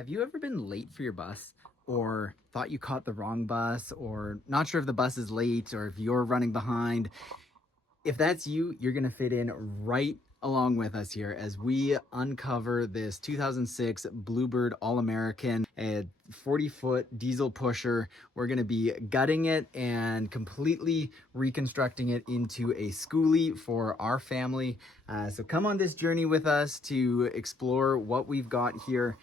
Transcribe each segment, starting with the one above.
Have you ever been late for your bus or thought you caught the wrong bus or not sure if the bus is late or if you're running behind? If that's you, you're going to fit in right along with us here as we uncover this 2006 Bluebird All-American, a 40-foot diesel pusher. We're going to be gutting it and completely reconstructing it into a skoolie for our family. So come on this journey with us to explore what we've got here.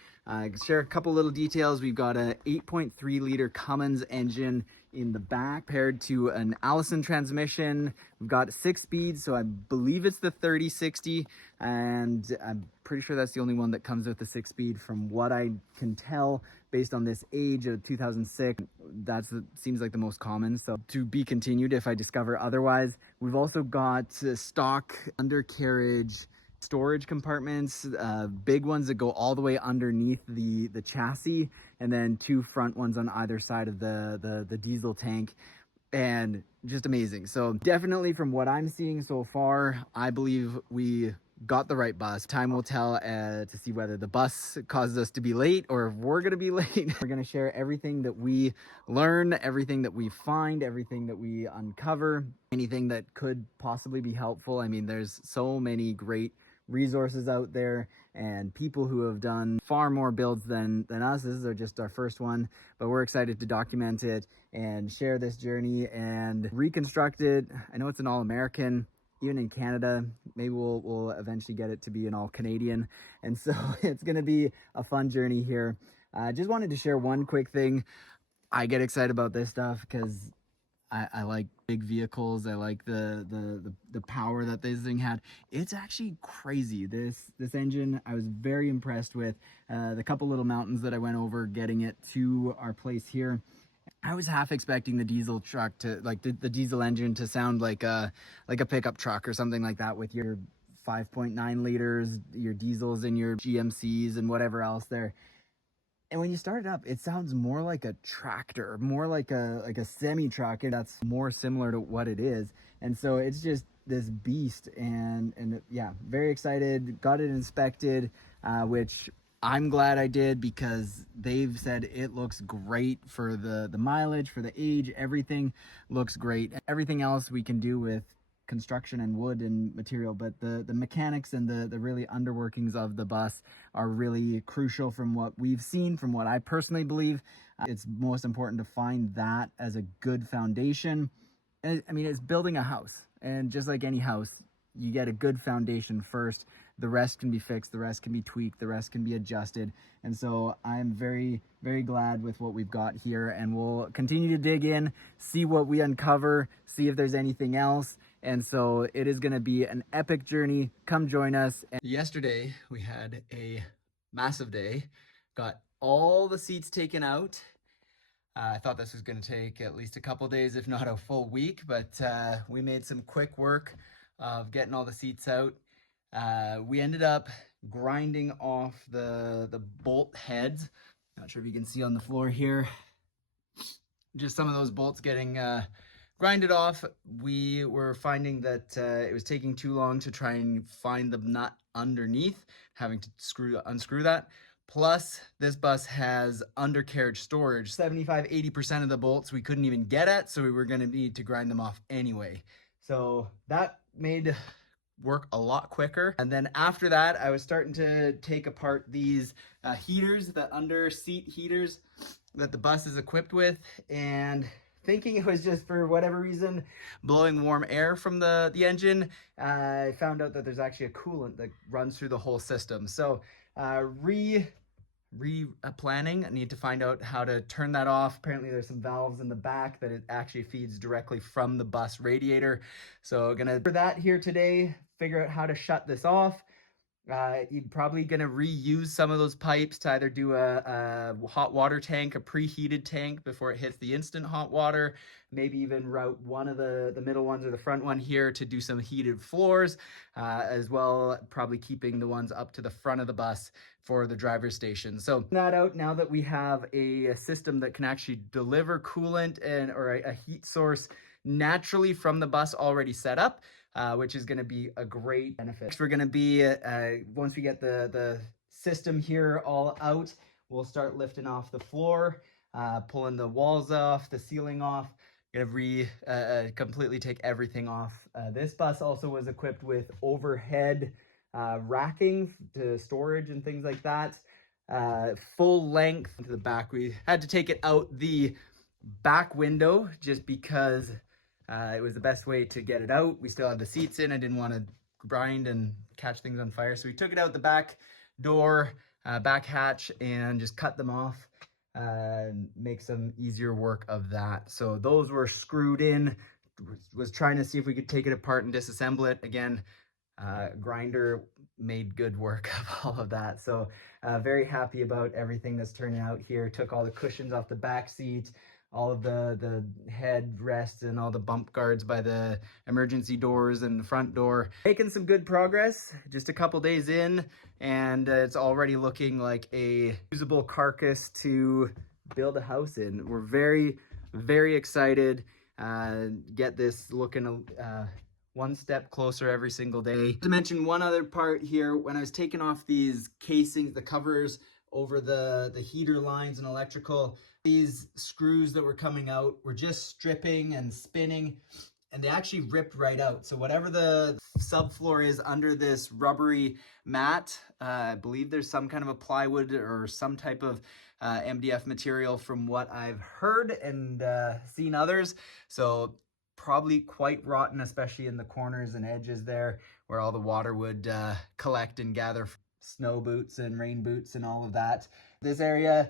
Share a couple little details. We've got a 8.3 liter Cummins engine in the back paired to an Allison transmission. We've got 6 speeds, so I believe it's the 3060, and I'm pretty sure that's the only one that comes with the 6 speed from what I can tell based on this age of 2006. Seems like the most common, so to be continued if I discover otherwise. We've also got stock undercarriage storage compartments, big ones that go all the way underneath the chassis, and then 2 front ones on either side of the diesel tank, and just amazing. So definitely from what I'm seeing so far, I believe we got the right bus. Time will tell to see whether the bus causes us to be late or if we're gonna be late. We're gonna share everything that we learn, everything that we find, everything that we uncover, anything that could possibly be helpful. I mean, there's so many great resources out there and people who have done far more builds than us. This is just our first one, but we're excited to document it and share this journey and reconstruct it. I know it's an all-American, even in Canada. Maybe we'll eventually get it to be an all-Canadian, and so it's going to be a fun journey here. Just wanted to share one quick thing. I get excited about this stuff because I like big vehicles. I like the power that this thing had. It's actually crazy. This engine, I was very impressed with. The couple little mountains that I went over getting it to our place here. I was half expecting the diesel truck to, like the diesel engine to sound like a pickup truck or something like that, with your 5.9 liters, your diesels and your GMCs and whatever else there. And when you start it up, it sounds more like a tractor, more like a semi truck, and that's more similar to what it is. And so it's just this beast, and yeah, very excited. Got it inspected, which I'm glad I did, because they've said it looks great for the mileage, for the age. Everything looks great. Everything else we can do with construction and wood and material, but the mechanics and the really underworkings of the bus are really crucial from what we've seen, from what I personally believe. It's most important to find that as a good foundation. And I mean, it's building a house, and just like any house, you get a good foundation first. The rest can be fixed, the rest can be tweaked, the rest can be adjusted. And so I'm very, very glad with what we've got here, and we'll continue to dig in, see what we uncover, see if there's anything else. And so it is going to be an epic journey. Come join us. And yesterday we had a massive day, got all the seats taken out. I thought this was going to take at least a couple days, if not a full week, but we made some quick work of getting all the seats out. We ended up grinding off the bolt heads. Not sure if you can see on the floor here, just some of those bolts getting grinded off. We were finding that it was taking too long to try and find the nut underneath, having to unscrew that. Plus, this bus has undercarriage storage. 75–80% of the bolts we couldn't even get at, so we were going to need to grind them off anyway. So that made work a lot quicker. And then after that, I was starting to take apart these heaters, the under seat heaters that the bus is equipped with, and thinking it was just for whatever reason blowing warm air from the engine. I found out that there's actually a coolant that runs through the whole system. So planning, I need to find out how to turn that off. Apparently there's some valves in the back that it actually feeds directly from the bus radiator. So gonna do that here today, figure out how to shut this off. You're probably going to reuse some of those pipes to either do a hot water tank, a preheated tank before it hits the instant hot water, maybe even route one of the middle ones or the front one here to do some heated floors, as well, probably keeping the ones up to the front of the bus for the driver's station. So that out, now that we have a system that can actually deliver coolant or a heat source naturally from the bus already set up, which is going to be a great benefit. Next, we're going to be, once we get the system here all out, we'll start lifting off the floor, pulling the walls off, the ceiling off. Gonna completely take everything off. This bus also was equipped with overhead racking to storage and things like that. Full length to the back. We had to take it out the back window just because it was the best way to get it out. We still had the seats in. I didn't want to grind and catch things on fire. So we took it out the back door, back hatch, and just cut them off. Make some easier work of that. So those were screwed in. Was trying to see if we could take it apart and disassemble it. Again, grinder made good work of all of that. So very happy about everything that's turning out here. Took all the cushions off the back seat, all of the head rest and all the bump guards by the emergency doors and the front door. Making some good progress, just a couple days in, and it's already looking like a usable carcass to build a house in. We're very, very excited. Get this looking one step closer every single day. To mention one other part here, when I was taking off these casings, the covers over the heater lines and electrical, these screws that were coming out were just stripping and spinning, and they actually ripped right out. So whatever the subfloor is under this rubbery mat, I believe there's some kind of a plywood or some type of MDF material from what I've heard and seen others. So probably quite rotten, especially in the corners and edges there where all the water would collect and gather. Snow boots and rain boots and all of that. This area,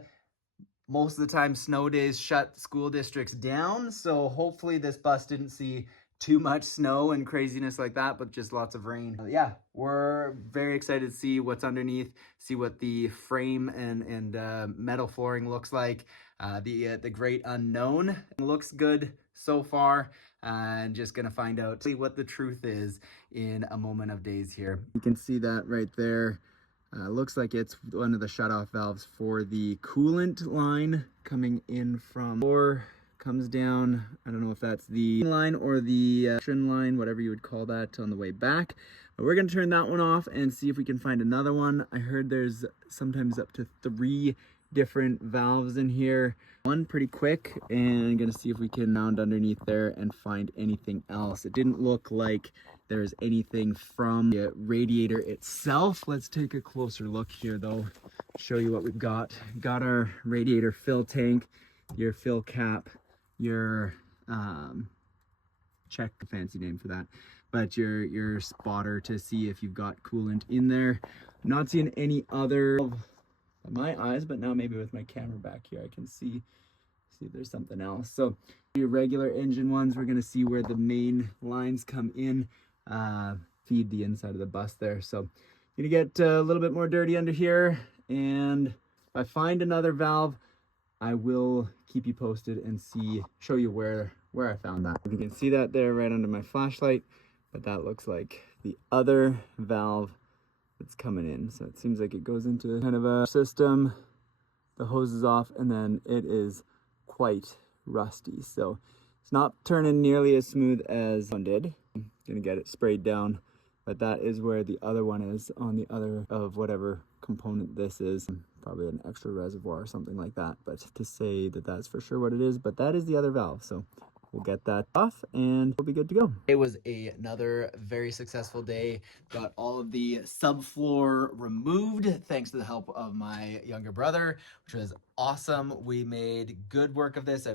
most of the time snow days shut school districts down, so hopefully this bus didn't see too much snow and craziness like that, but just lots of rain. Yeah, we're very excited to see what's underneath, see what the frame and metal flooring looks like. The great unknown looks good so far, and just gonna find out what the truth is in a moment of days here. You can see that right there. Looks like it's one of the shutoff valves for the coolant line coming in from, or comes down. I don't know if that's the line or the line, whatever you would call that, on the way back. But we're gonna turn that one off and see if we can find another one. I heard there's sometimes up to 3 different valves in here. One pretty quick, and gonna see if we can mount underneath there and find anything else. It didn't look like there's anything from the radiator itself. Let's take a closer look here though, show you what we've got. Got our radiator fill tank, your fill cap, your check the fancy name for that, but your spotter to see if you've got coolant in there. I'm not seeing any other my eyes, but now maybe with my camera back here I can see if there's something else. So your regular engine ones, we're going to see where the main lines come in, feed the inside of the bus there. So gonna get a little bit more dirty under here, and if I find another valve I will keep you posted and show you where I found that. You can see that there right under my flashlight, but that looks like the other valve that's coming in. So it seems like it goes into kind of a system, the hose is off, and then it is quite rusty. So it's not turning nearly as smooth as one did. I'm gonna get it sprayed down, but that is where the other one is, on the other of whatever component this is. Probably an extra reservoir or something like that, but to say that that's for sure what it is, but that is the other valve. So we'll get that off and we'll be good to go. It was another very successful day. Got all of the subfloor removed thanks to the help of my younger brother, which was awesome. We made good work of this.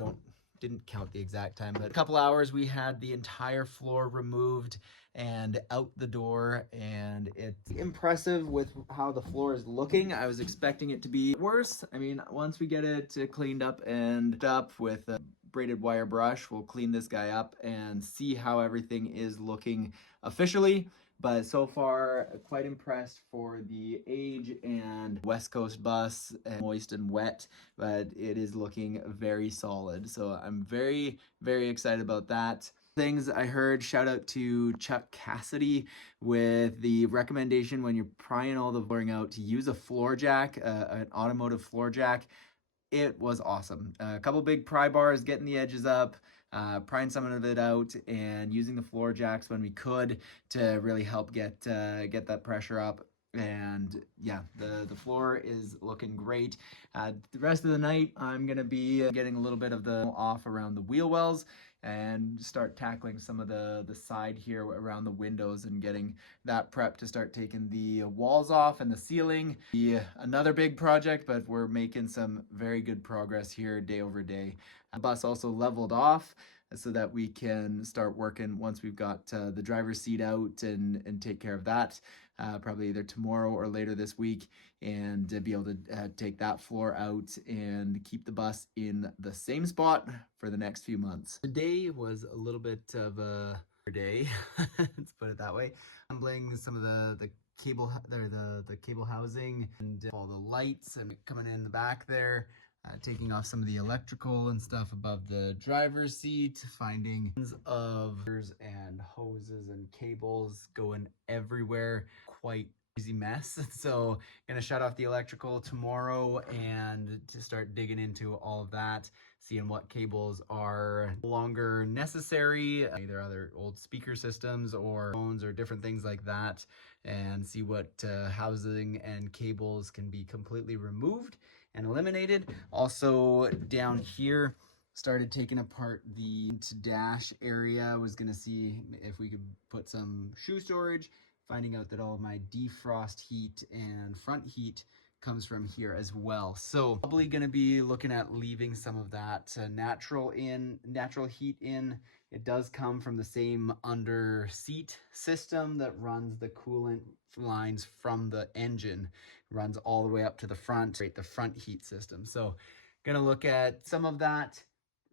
Didn't count the exact time, but a couple hours we had the entire floor removed and out the door, and it's impressive with how the floor is looking. I was expecting it to be worse. I mean, once we get it cleaned up and up with a braided wire brush, we'll clean this guy up and see how everything is looking officially. But so far, quite impressed for the age and West Coast bus, and moist and wet, but it is looking very solid. So I'm very, very excited about that. Things I heard, shout out to Chuck Cassidy with the recommendation when you're prying all the flooring out to use a floor jack, an automotive floor jack. It was awesome. A couple big pry bars, getting the edges up, prying some of it out, and using the floor jacks when we could to really help get that pressure up. And yeah, the floor is looking great. The rest of the night, I'm gonna be getting a little bit of the off around the wheel wells and start tackling some of the side here around the windows and getting that prep to start taking the walls off and the ceiling. Another big project, but we're making some very good progress here day over day. The bus also leveled off so that we can start working once we've got the driver's seat out and take care of that probably either tomorrow or later this week, and be able to take that floor out and keep the bus in the same spot for the next few months. Today was a little bit of a day, let's put it that way. Assembling some of the cable, the cable housing and all the lights and coming in the back there. Taking off some of the electrical and stuff above the driver's seat, finding tons of and hoses and cables going everywhere. Quite easy mess. So gonna shut off the electrical tomorrow and to start digging into all of that, seeing what cables are no longer necessary, either other old speaker systems or phones or different things like that, and see what housing and cables can be completely removed and eliminated. Also down here, started taking apart the dash area. Was gonna see if we could put some shoe storage, finding out that all of my defrost heat and front heat comes from here as well. So probably gonna be looking at leaving some of that natural heat in. It does come from the same under seat system that runs the coolant lines from the engine, runs all the way up to the front, right, the front heat system. So gonna look at some of that,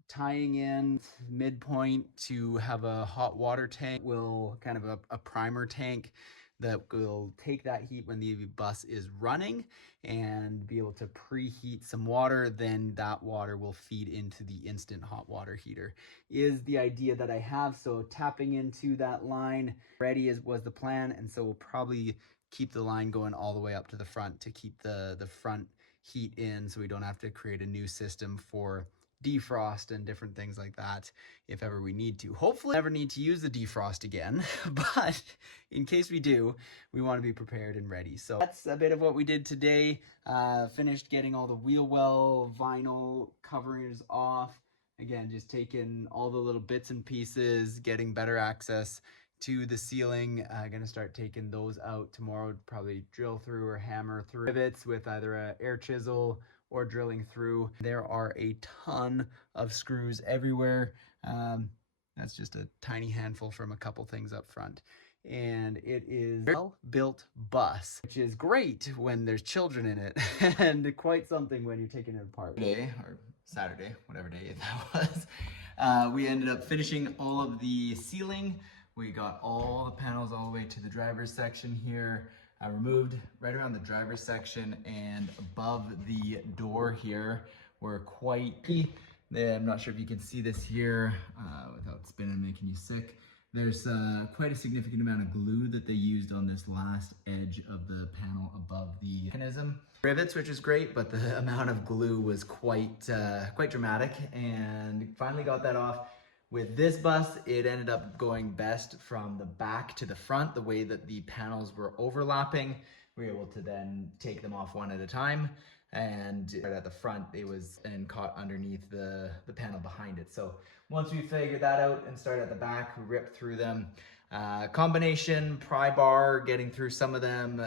tying in midpoint to have a hot water tank, will kind of a primer tank that will take that heat when the bus is running and be able to preheat some water. Then that water will feed into the instant hot water heater is the idea that I have. So tapping into that line ready was the plan. And so we'll probably keep the line going all the way up to the front to keep the front heat in, so we don't have to create a new system for defrost and different things like that if ever we need to. Hopefully never need to use the defrost again, but in case we do, we want to be prepared and ready. So that's a bit of what we did today. Finished getting all the wheel well vinyl coverings off. Again, just taking all the little bits and pieces, getting better access to the ceiling. Gonna start taking those out tomorrow, probably drill through or hammer through rivets with either a air chisel or drilling through. There are a ton of screws everywhere. That's just a tiny handful from a couple things up front. And it is a well-built bus, which is great when there's children in it, and quite something when you're taking it apart. Today, or Saturday, whatever day that was, we ended up finishing all of the ceiling. We got all the panels all the way to the driver's section here. I removed right around the driver's section and above the door here. We're quite, I'm not sure if you can see this here without spinning and making you sick. There's quite a significant amount of glue that they used on this last edge of the panel above the mechanism. Rivets, which is great, but the amount of glue was quite dramatic, and finally got that off. With this bus, it ended up going best from the back to the front, the way that the panels were overlapping. We were able to then take them off one at a time, and right at the front, it was and caught underneath the panel behind it. So once we figured that out and started at the back, we ripped through them. Combination, pry bar, getting through some of them,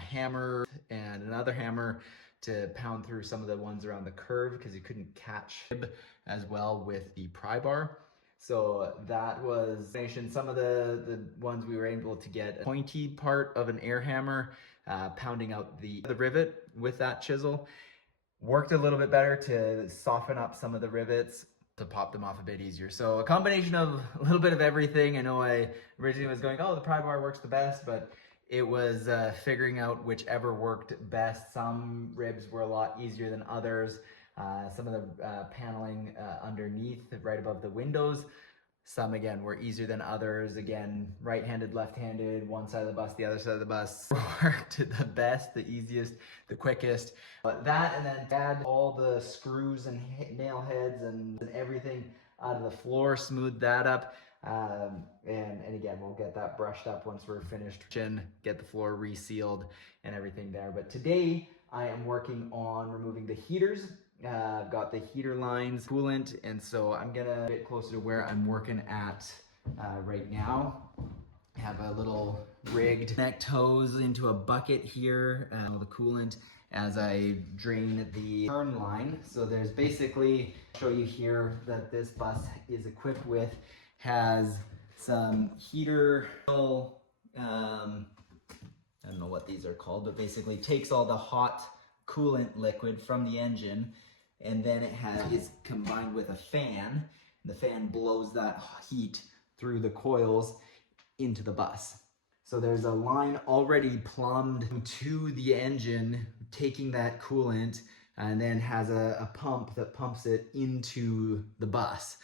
hammer and another hammer to pound through some of the ones around the curve because you couldn't catch as well with the pry bar. So that was some of the ones we were able to get a pointy part of an air hammer, pounding out the rivet with that chisel. Worked a little bit better to soften up some of the rivets to pop them off a bit easier. So a combination of a little bit of everything. I know I originally was going, oh, the pry bar works the best, but it was figuring out whichever worked best. Some ribs were a lot easier than others. Some of the paneling underneath, right above the windows, some again were easier than others. Again, right-handed, left-handed, one side of the bus, the other side of the bus worked the best, the easiest, the quickest. But that, and then add all the screws and nail heads and everything out of the floor, smoothed that up. And again, we'll get that brushed up once we're finished. Get the floor resealed and everything there. But today I am working on removing the heaters. I've got the heater lines, coolant, and so I'm gonna get closer to where I'm working at right now. I have a little rigged connect hose into a bucket here, the coolant, as I drain the turn line. So there's basically, show you here that this bus is equipped with, has some heater, I don't know what these are called, but basically takes all the hot coolant liquid from the engine, and then it is combined with a fan. The fan blows that heat through the coils into the bus. So there's a line already plumbed to the engine, taking that coolant, and then has a pump that pumps it into the bus.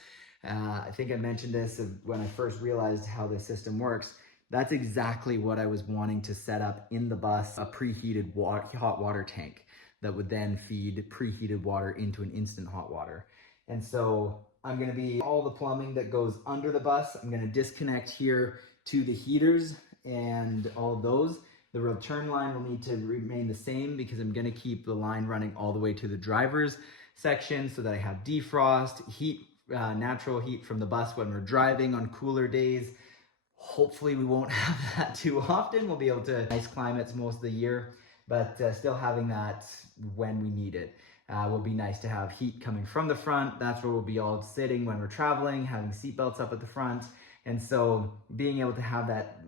I think I mentioned this when I first realized how the system works. That's exactly what I was wanting to set up in the bus, a preheated hot water tank that would then feed preheated water into an instant hot water. And so I'm gonna be all the plumbing that goes under the bus, I'm gonna disconnect here to the heaters and all of those. The return line will need to remain the same because I'm gonna keep the line running all the way to the driver's section so that I have defrost, heat, natural heat from the bus when we're driving on cooler days. Hopefully we won't have that too often. We'll be able to, nice climates most of the year, but still having that when we need it. Will be nice to have heat coming from the front. That's where we'll be all sitting when we're traveling, having seatbelts up at the front. And so being able to have that,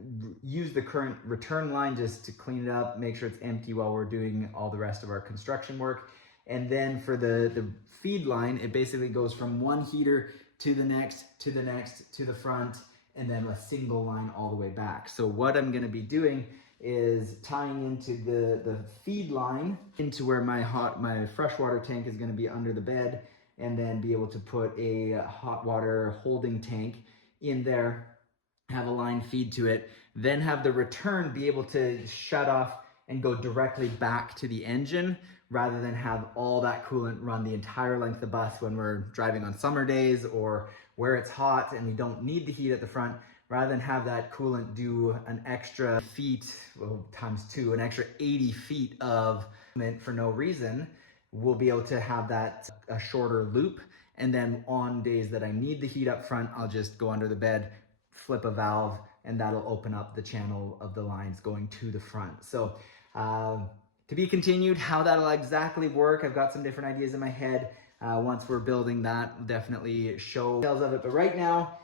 use the current return line just to clean it up, make sure it's empty while we're doing all the rest of our construction work. And then for the feed line, it basically goes from one heater to the next, to the next, to the front, and then a single line all the way back. So what I'm gonna be doing is tying into the feed line into where my freshwater tank is gonna be under the bed, and then be able to put a hot water holding tank in there, have a line feed to it, then have the return be able to shut off and go directly back to the engine, rather than have all that coolant run the entire length of the bus when we're driving on summer days or where it's hot and we don't need the heat at the front. Rather than have that coolant do an extra feet, well, times two, an extra 80 feet of coolant for no reason, we'll be able to have that a shorter loop. And then on days that I need the heat up front, I'll just go under the bed, flip a valve, and that'll open up the channel of the lines going to the front. So to be continued, how that'll exactly work, I've got some different ideas in my head. Once we're building that, definitely show details of it. But right now,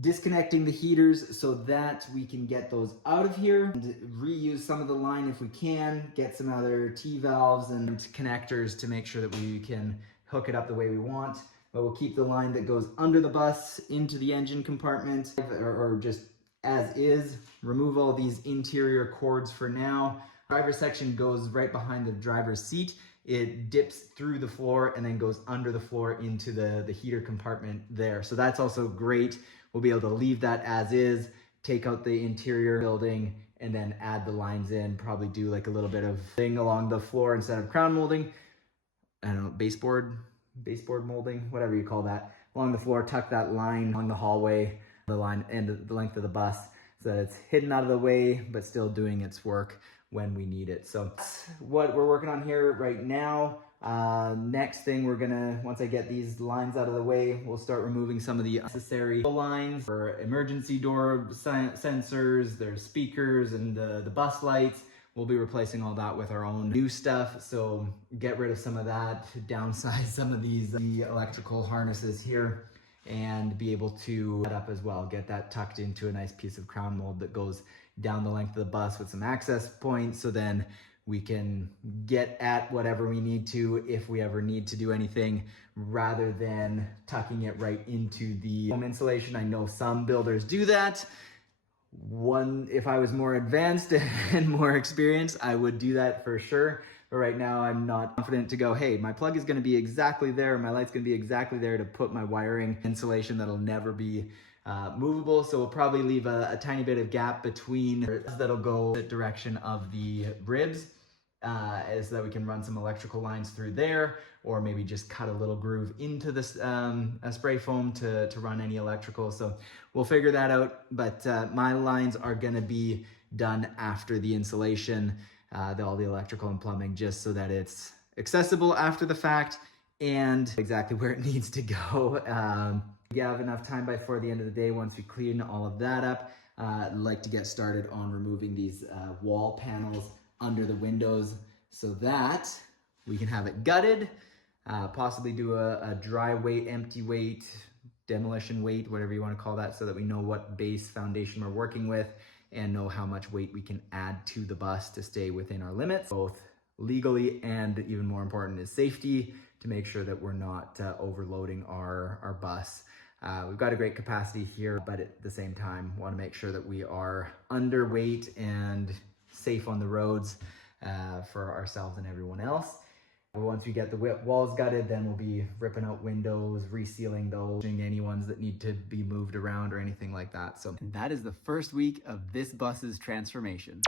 disconnecting the heaters so that we can get those out of here and reuse some of the line if we can, get some other T-valves and connectors to make sure that we can hook it up the way we want. But we'll keep the line that goes under the bus into the engine compartment, or just as is. Remove all these interior cords for now. Driver's section goes right behind the driver's seat. It dips through the floor and then goes under the floor into the heater compartment there. So that's also great. We'll be able to leave that as is, take out the interior building, and then add the lines in, probably do like a little bit of thing along the floor instead of crown molding. I don't know, baseboard molding, whatever you call that. Along the floor, tuck that line along the hallway, the line and the length of the bus, so that it's hidden out of the way, but still doing its work when we need it. So that's what we're working on here right now. Next thing we're gonna, once I get these lines out of the way, we'll start removing some of the unnecessary lines for emergency door sensors, there's speakers and the bus lights. We'll be replacing all that with our own new stuff. So get rid of some of that, downsize some of the electrical harnesses here, and be able to set up as well. Get that tucked into a nice piece of crown mold that goes down the length of the bus with some access points, so then we can get at whatever we need to if we ever need to do anything, rather than tucking it right into the home insulation. I know some builders do that. If I was more advanced and more experienced, I would do that for sure. But right now I'm not confident to go, hey, my plug is gonna be exactly there, my light's gonna be exactly there to put my wiring insulation that'll never be movable. So we'll probably leave a tiny bit of gap between that'll go the direction of the ribs. so that we can run some electrical lines through there, or maybe just cut a little groove into this spray foam to run any electrical. So we'll figure that out, but my lines are gonna be done after the installation, all the electrical and plumbing, just so that it's accessible after the fact and exactly where it needs to go. We have enough time before the end of the day, once we clean all of that up, I'd like to get started on removing these wall panels under the windows so that we can have it gutted, possibly do a dry weight, empty weight, demolition weight, whatever you want to call that, so that we know what base foundation we're working with and know how much weight we can add to the bus to stay within our limits, both legally and, even more important, is safety, to make sure that we're not overloading our bus. We've got a great capacity here, but at the same time, want to make sure that we are underweight and safe on the roads for ourselves and everyone else. Once we get the walls gutted, then we'll be ripping out windows, resealing those, any ones that need to be moved around or anything like that. So that is the first week of this bus's transformation.